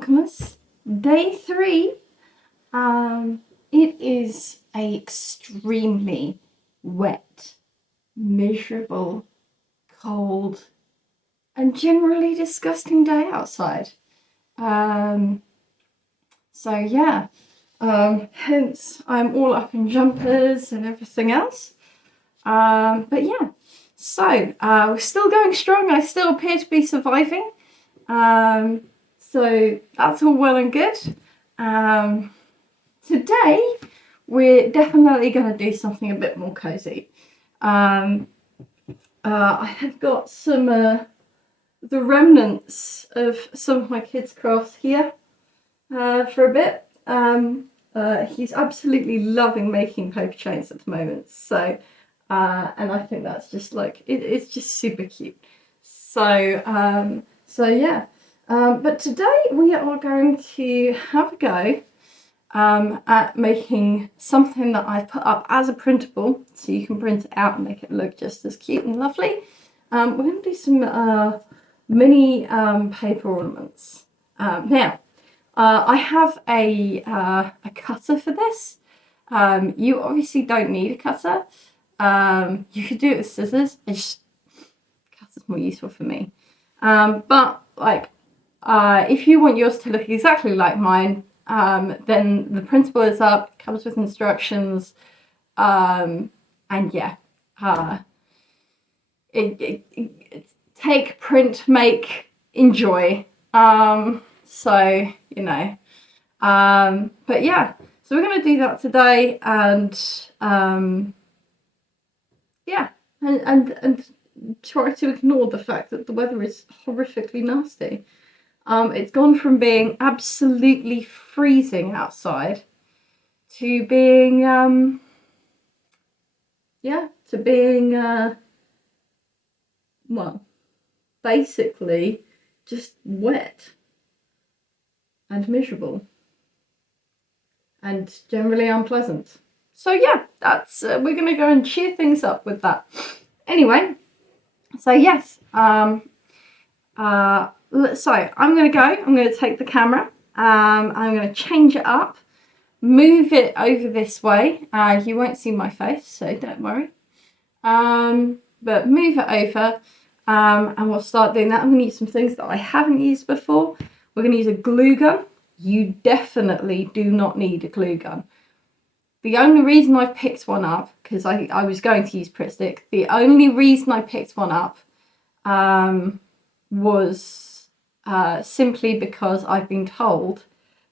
Vlogmas day 3. It is a extremely wet, miserable, cold, and generally disgusting day outside. So yeah, hence I'm all up in jumpers and everything else. But yeah, so we're still going strong. I still appear to be surviving. So that's all well and good. Today we're definitely going to do something a bit more cozy. I have got some the remnants of some of my kids' crafts here for a bit. He's absolutely loving making paper chains at the moment. So, and I think that's just like it's just super cute. So, yeah. But today we are going to have a go at making something that I've put up as a printable, so you can print it out and make it look just as cute and lovely. We're going to do some mini paper ornaments. Now, I have a cutter for this. You obviously don't need a cutter. You could do it with scissors. Cutter's more useful for me. But like, if you want yours to look exactly like mine, then the printable is up, comes with instructions, and yeah, it's take, print, make, enjoy. So, you know, but yeah, so we're going to do that today, and yeah, and try to ignore the fact that the weather is horrifically nasty. It's gone from being absolutely freezing outside to being, well, basically just wet and miserable and generally unpleasant. So yeah, that's we're gonna go and cheer things up with that. Anyway, so yes, so I'm gonna take the camera, I'm gonna change it up, move it over this way. You won't see my face, so don't worry. But move it over, and we'll start doing that. I'm gonna use some things that I haven't used before. We're gonna use a glue gun. You definitely do not need a glue gun. The only reason I picked one up, because I was going to use Pritt Stick, the only reason I picked one up was simply because I've been told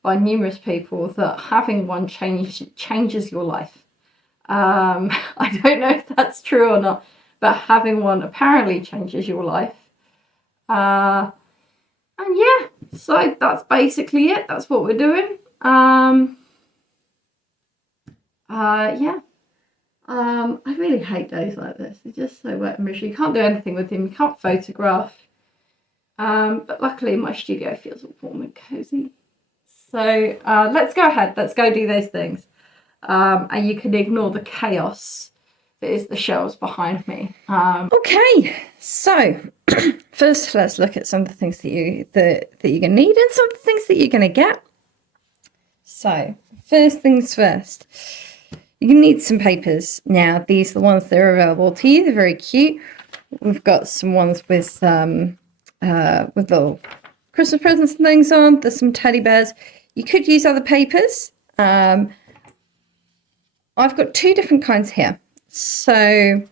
by numerous people that having one changes your life. I don't know if that's true or not, but having one apparently changes your life. And yeah, so that's basically it. That's what we're doing. Yeah. I really hate days like this. They're just so wet and miserable. You can't do anything with them. You can't photograph. But luckily my studio feels all warm and cozy. So let's go ahead. Let's go do those things. And you can ignore the chaos that is the shelves behind me. Okay, so first let's look at some of the things that you're gonna need and some of the things that you're gonna get. So first things first, you're gonna need some papers. Now these are the ones that are available to you. They're very cute. We've got some ones with little Christmas presents and things on. There's some teddy bears. You could use other papers. I've got two different kinds here. So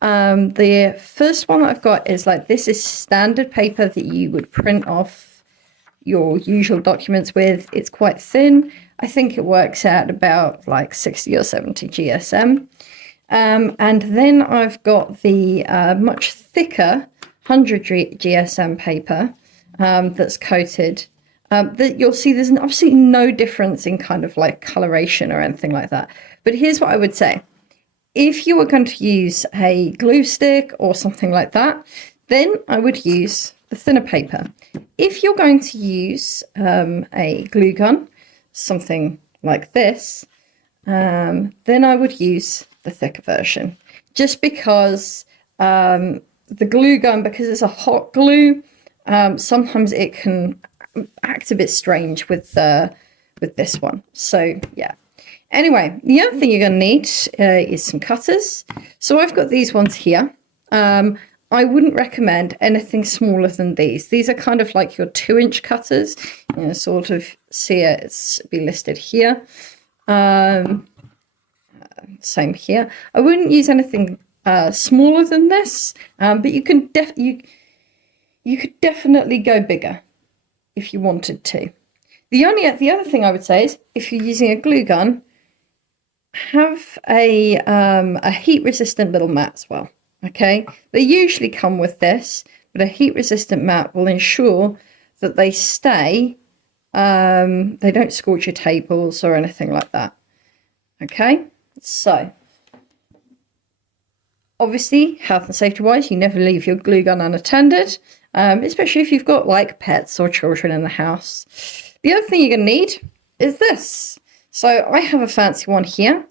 the first one that I've got is like, this is standard paper that you would print off your usual documents with. It's quite thin. I think it works out about like 60 or 70 GSM. And then I've got the much thicker 100 GSM paper that's coated. That you'll see there's absolutely no difference in kind of like coloration or anything like that. But here's what I would say. If you were going to use a glue stick or something like that, then I would use the thinner paper. If you're going to use a glue gun, something like this, then I would use the thicker version. Just because the glue gun, because it's a hot glue, sometimes it can act a bit strange with this one. So yeah. Anyway, the other thing you're going to need is some cutters. So I've got these ones here. I wouldn't recommend anything smaller than these. These are kind of like your 2-inch cutters. You know, sort of see it's be listed here. Same here. I wouldn't use anything smaller than this, but you can you could definitely go bigger if you wanted to. The other thing I would say is if you're using a glue gun, have a heat-resistant little mat as well. Okay, they usually come with this, but a heat-resistant mat will ensure that they stay. They don't scorch your tables or anything like that. Okay, so obviously, health and safety-wise, you never leave your glue gun unattended, especially if you've got like pets or children in the house. The other thing you're going to need is this. So I have a fancy one here.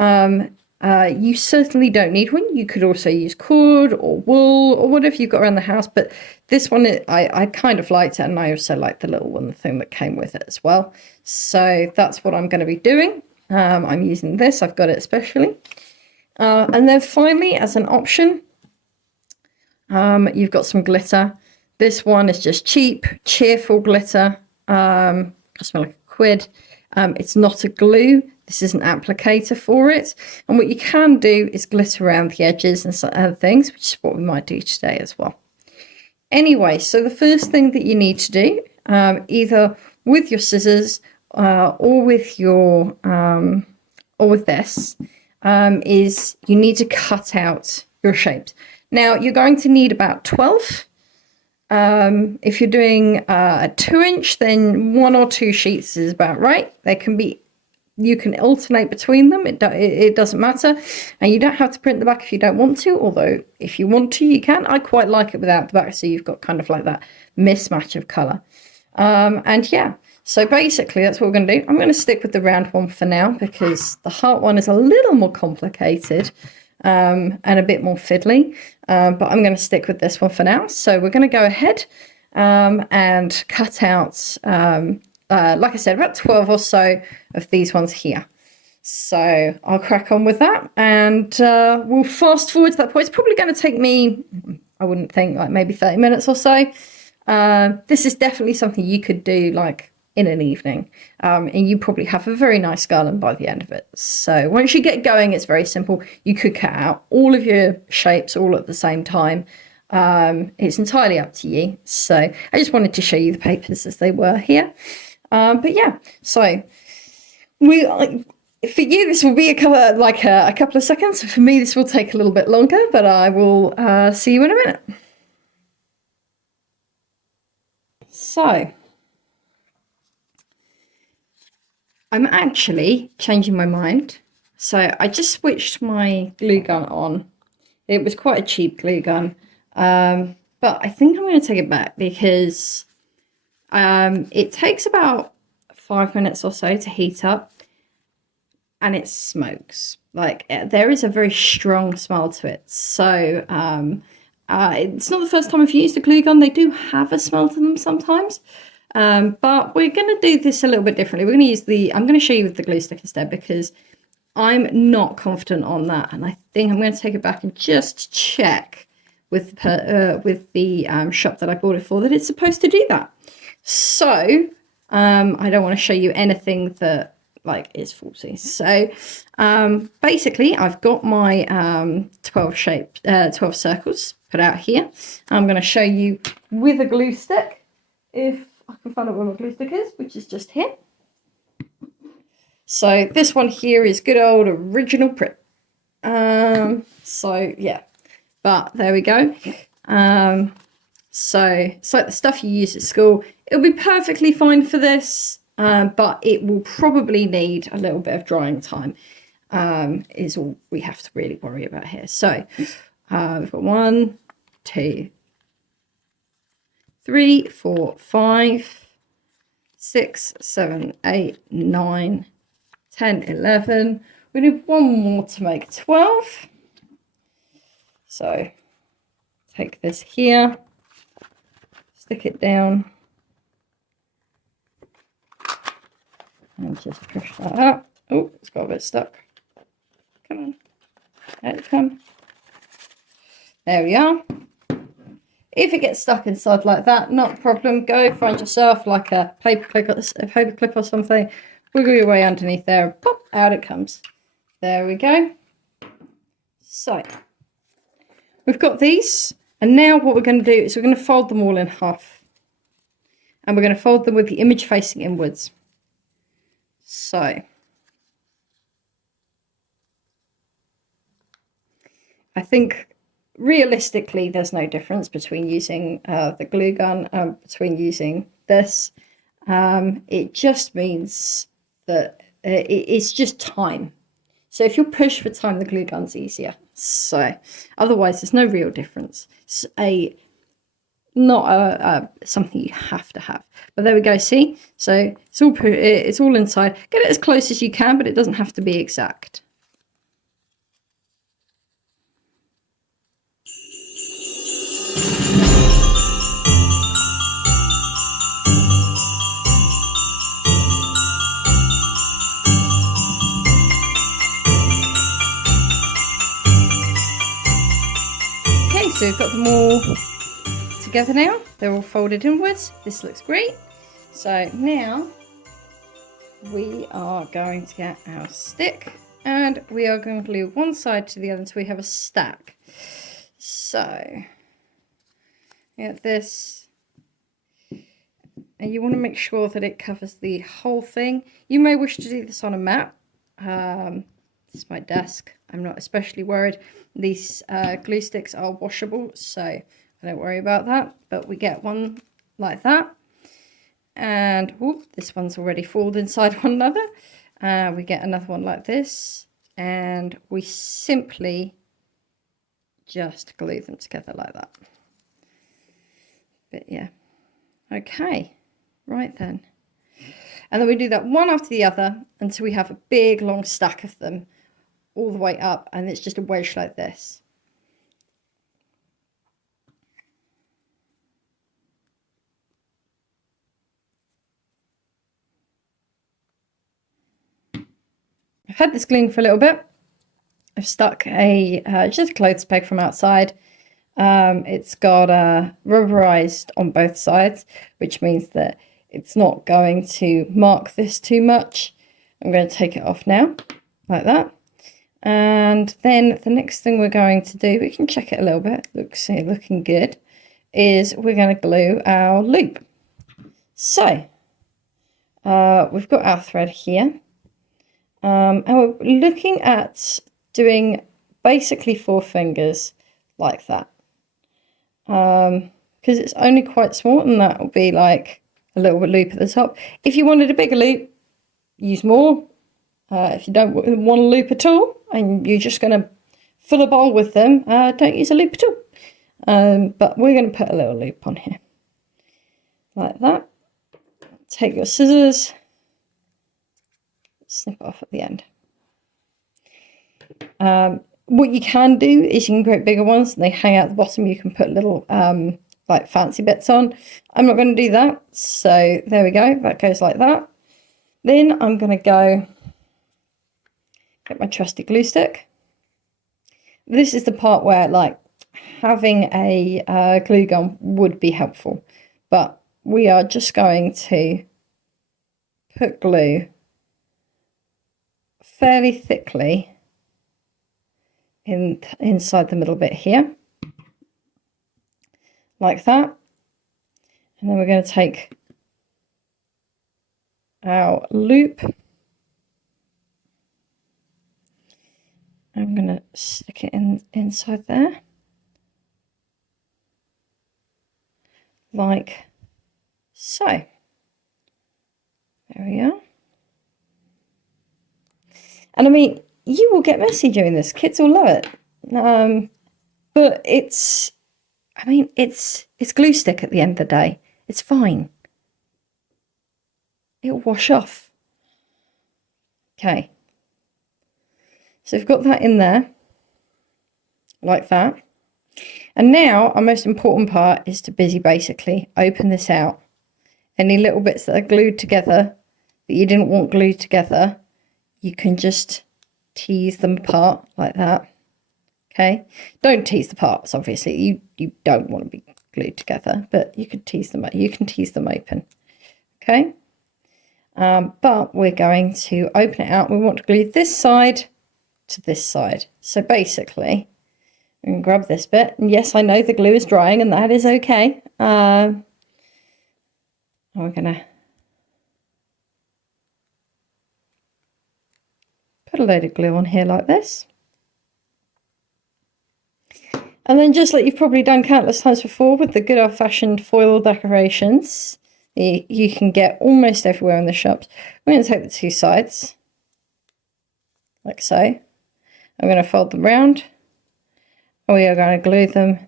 You certainly don't need one. You could also use cord or wool or whatever you've got around the house. But this one, I kind of liked it. And I also like the little one, the thing that came with it as well. So that's what I'm going to be doing. I'm using this. I've got it especially. And then finally, as an option, you've got some glitter. This one is just cheap, cheerful glitter. Costs me like £1. It's not a glue. This is an applicator for it. And what you can do is glitter around the edges and some other things, which is what we might do today as well. Anyway, so the first thing that you need to do, either with your scissors or with your or with this, is you need to cut out your shapes. Now you're going to need about 12. If you're doing a 2-inch, then 1 or 2 sheets is about right. They can be, you can alternate between them. It doesn't matter, and you don't have to print the back if you don't want to. Although if you want to, you can. I quite like it without the back, so you've got kind of like that mismatch of colour. And yeah, so basically that's what we're going to do. I'm going to stick with the round one for now because the heart one is a little more complicated. And a bit more fiddly, but I'm going to stick with this one for now. So we're going to go ahead and cut out, like I said, about 12 or so of these ones here. So I'll crack on with that, and we'll fast forward to that point. It's probably going to take me, I wouldn't think, like maybe 30 minutes or so. This is definitely something you could do like in an evening, and you probably have a very nice garland by the end of it. So once you get going, it's very simple. You could cut out all of your shapes all at the same time. It's entirely up to you. So I just wanted to show you the papers as they were here. But yeah, so for you this will be a couple of seconds. For me this will take a little bit longer, but I will see you in a minute. So I'm actually changing my mind. So I just switched my glue gun on. It was quite a cheap glue gun. But I think I'm going to take it back because it takes about 5 minutes or so to heat up. And it smokes. Like, there is a very strong smell to it. So it's not the first time I've used a glue gun. They do have a smell to them sometimes. But we're going to do this a little bit differently. We're going to use I'm going to show you with the glue stick instead because I'm not confident on that. And I think I'm going to take it back and just check with the shop that I bought it for that it's supposed to do that. So I don't want to show you anything that like is faulty. So basically I've got my 12 circles put out here. I'm going to show you with a glue stick if I can find out where my glue stick is, which is just here. So this one here is good old original print. So yeah, but there we go. So it's like the stuff you use at school. It'll be perfectly fine for this, but it will probably need a little bit of drying time, is all we have to really worry about here. So we've got 1, 2, 3, 4, 5, 6, 7, 8, 9, 10, 11. We need one more to make 12. So take this here, stick it down, And just push that up. Oh, it's got a bit stuck. Come on. Let it come. There we are. If it gets stuck inside like that, not a problem. Go find yourself like a paper clip or something. Wiggle your way underneath there and pop, out it comes. There we go. So, we've got these. And now what we're going to do is we're going to fold them all in half. And we're going to fold them with the image facing inwards. So, I think realistically there's no difference between using the glue gun and between using this. It just means that it's just time. So if you push for time, the glue gun's easier. So otherwise there's no real difference. It's not something you have to have. But there we go, see? So it's all inside. Get it as close as you can, but it doesn't have to be exact. Okay, so we've got them all together now. They're all folded inwards. This looks great. So now we are going to get our stick and we are going to glue one side to the other until we have a stack. So get this, and you want to make sure that it covers the whole thing. You may wish to do this on a mat. This is my desk. I'm not especially worried. These glue sticks are washable, so I don't worry about that. But we get one like that. And whoop, this one's already folded inside one another. We get another one like this. And we simply just glue them together like that. But yeah. Okay. Right then. And then we do that one after the other until we have a big long stack of them all the way up, and it's just a wedge like this. I've had this gluing for a little bit. I've stuck a just a clothes peg from outside. It's got rubberized on both sides, which means that it's not going to mark this too much. I'm going to take it off now, like that. And then the next thing we're going to do, we can check it a little bit, looking good, is we're going to glue our loop. So, we've got our thread here. And we're looking at doing basically 4 fingers like that. Because it's only quite small, and that will be like a little bit loop at the top. If you wanted a bigger loop, use more. If you don't want a loop at all and you're just going to fill a bowl with them, don't use a loop at all. But we're going to put a little loop on here like that. Take your scissors, snip it off at the end. What you can do is you can create bigger ones and they hang out at the bottom. You can put little like fancy bits on. I'm not going to do that, so there we go. That goes like that. Then I'm going to go get my trusty glue stick. This is the part where like having a glue gun would be helpful, but we are just going to put glue fairly thickly inside the middle bit here, like that. And then we're going to take our loop. I'm going to stick it inside there, like so. There we are. And I mean, you will get messy doing this. Kids will love it. But it's glue stick at the end of the day. It's fine. It'll wash off. Okay. So we've got that in there, like that. And now our most important part is to basically open this out. Any little bits that are glued together, that you didn't want glued together, you can just tease them apart like that. Okay, don't tease the parts, obviously. You don't want to be glued together, but you could tease them. You can tease them open. Okay, but we're going to open it out. We want to glue this side to this side. So basically, I'm going to grab this bit. And yes, I know the glue is drying, and that is okay. We're going to put a load of glue on here like this. And then, just like you've probably done countless times before with the good old-fashioned foil decorations, you can get almost everywhere in the shops. We're going to take the two sides, like so. I'm going to fold them round, and we are going to glue them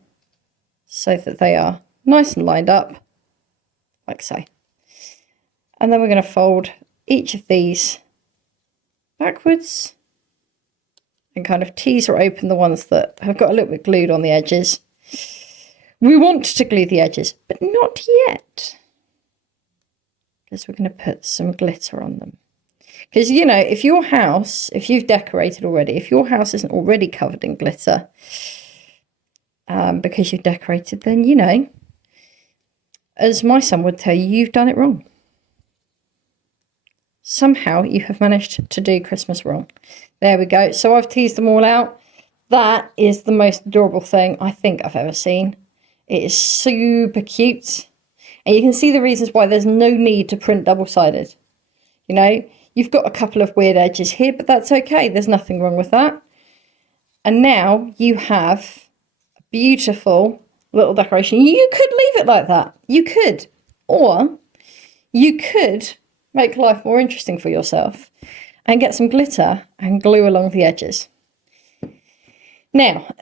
so that they are nice and lined up, like so. And then we're going to fold each of these backwards and kind of tease or open the ones that have got a little bit glued on the edges. We want to glue the edges, but not yet, because we're going to put some glitter on them. Because, you know, if you've decorated already, if your house isn't already covered in glitter, because you've decorated, then, you know, as my son would tell you, you've done it wrong. Somehow you have managed to do Christmas wrong. There we go. So I've teased them all out. That is the most adorable thing I think I've ever seen. It is super cute. And you can see the reasons why there's no need to print double-sided. You know, you've got a couple of weird edges here, but that's okay. There's nothing wrong with that. And now you have a beautiful little decoration. You could leave it like that. You could. Or you could make life more interesting for yourself and get some glitter and glue along the edges. Now,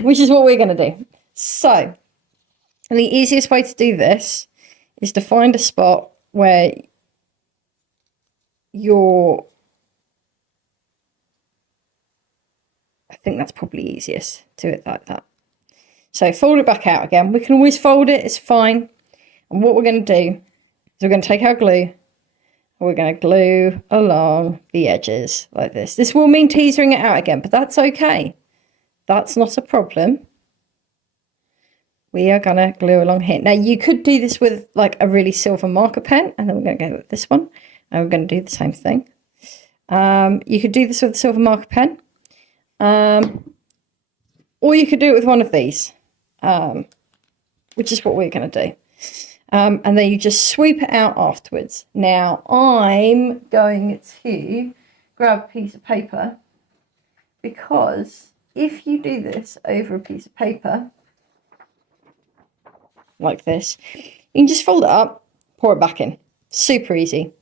which is what we're going to do. So, the easiest way to do this is to find a spot where I think that's probably easiest. Do it like that. So fold it back out again. We can always fold it, it's fine. And what we're going to do is we're going to take our glue, we're going to glue along the edges like this. This will mean teasering it out again, but that's okay. That's not a problem. We are going to glue along here. Now, you could do this with like a really silver marker pen, and then we're going to go with this one, and we're going to do the same thing. You could do this with a silver marker pen, or you could do it with one of these, which is what we're going to do. And then you just sweep it out afterwards. Now, I'm going to grab a piece of paper, because if you do this over a piece of paper, like this, you can just fold it up, pour it back in. Super easy.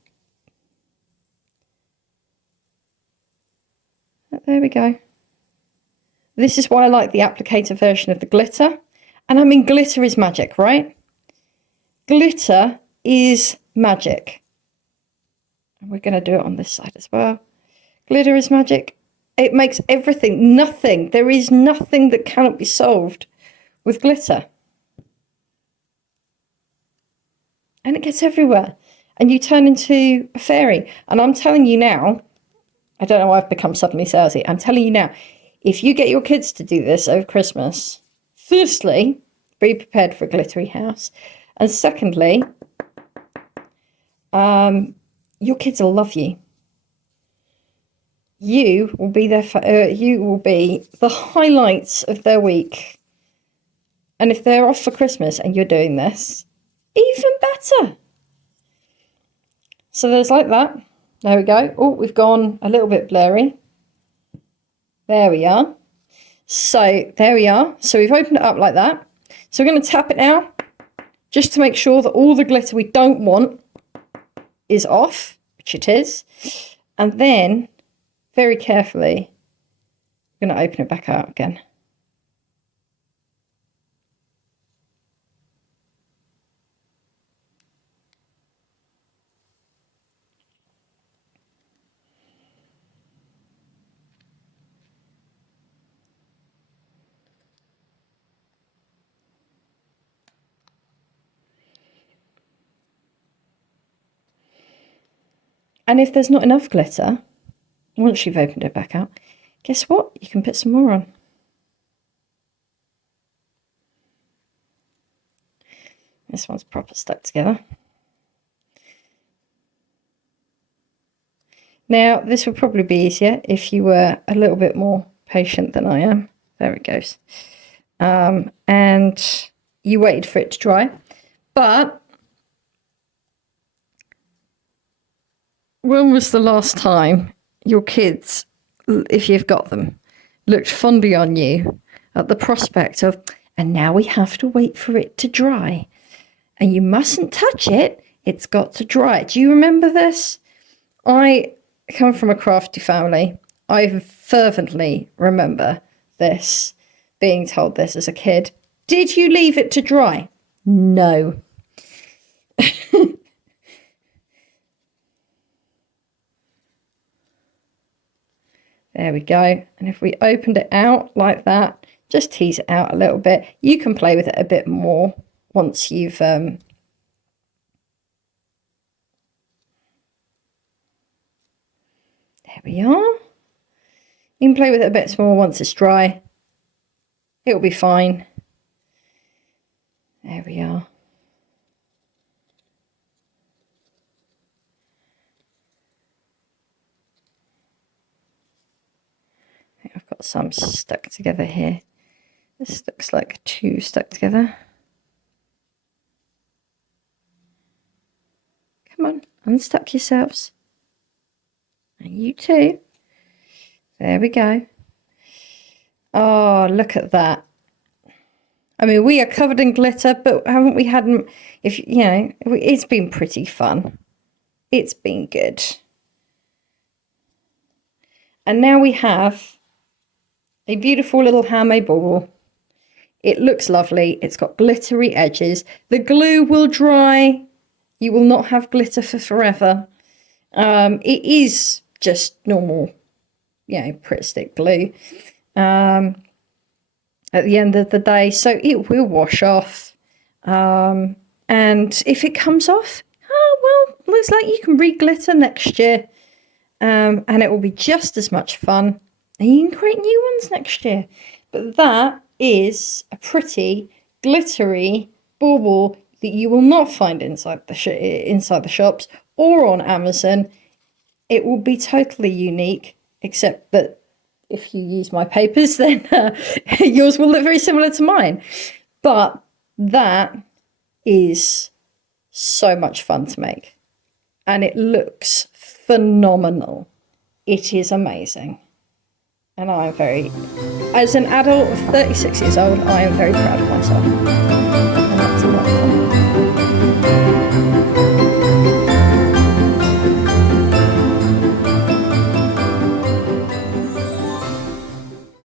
There we go. This is why I like the applicator version of the glitter. And I mean, glitter is magic, right? Glitter is magic. And we're going to do it on this side as well. Glitter is magic. It makes everything, nothing. There is nothing that cannot be solved with glitter. And it gets everywhere. And you turn into a fairy. And I'm telling you now, I don't know why I've become suddenly salesy. I'm telling you now, if you get your kids to do this over Christmas, firstly, be prepared for a glittery house. And secondly, your kids will love you. You will be you will be the highlights of their week. And if they're off for Christmas and you're doing this, even better. So there's like that. There we go. Oh, we've gone a little bit blurry. There we are. So there we are. So we've opened it up like that. So we're going to tap it now, just to make sure that all the glitter we don't want is off, which it is. And then, very carefully, I'm going to open it back out again. And if there's not enough glitter, once you've opened it back out, guess what? You can put some more on. This one's proper stuck together. Now, this would probably be easier if you were a little bit more patient than I am. There it goes. And you waited for it to dry. But when was the last time your kids, if you've got them, looked fondly on you at the prospect of, and now we have to wait for it to dry. And you mustn't touch it. It's got to dry. Do you remember this? I come from a crafty family. I fervently remember this, being told this as a kid. Did you leave it to dry? No. There we go. And if we opened it out like that, just tease it out a little bit. You can play with it a bit more once you've there we are. You can play with it a bit more once it's dry. It'll be fine. There we are. I think I've got some stuck together here. This looks like two stuck together. Come on, unstuck yourselves. And you too. There we go. Oh, look at that. I mean, we are covered in glitter, but haven't we had, if you know, it's been pretty fun. It's been good. And now we have a beautiful little handmade bauble. It looks lovely. It's got glittery edges. The glue will dry. You will not have glitter for forever. It is just normal, you know, Pritt Stick glue at the end of the day, so it will wash off. And if it comes off, oh well, looks like you can re-glitter next year, and it will be just as much fun, and you can create new ones next year. But that is a pretty glittery bauble that you will not find inside the shops or on Amazon. It will be totally unique, except that if you use my papers, then yours will look very similar to mine. But that is so much fun to make. And it looks phenomenal. It is amazing. And I am very, as an adult of 36 years old, I am very proud of myself. And that's a lot of fun.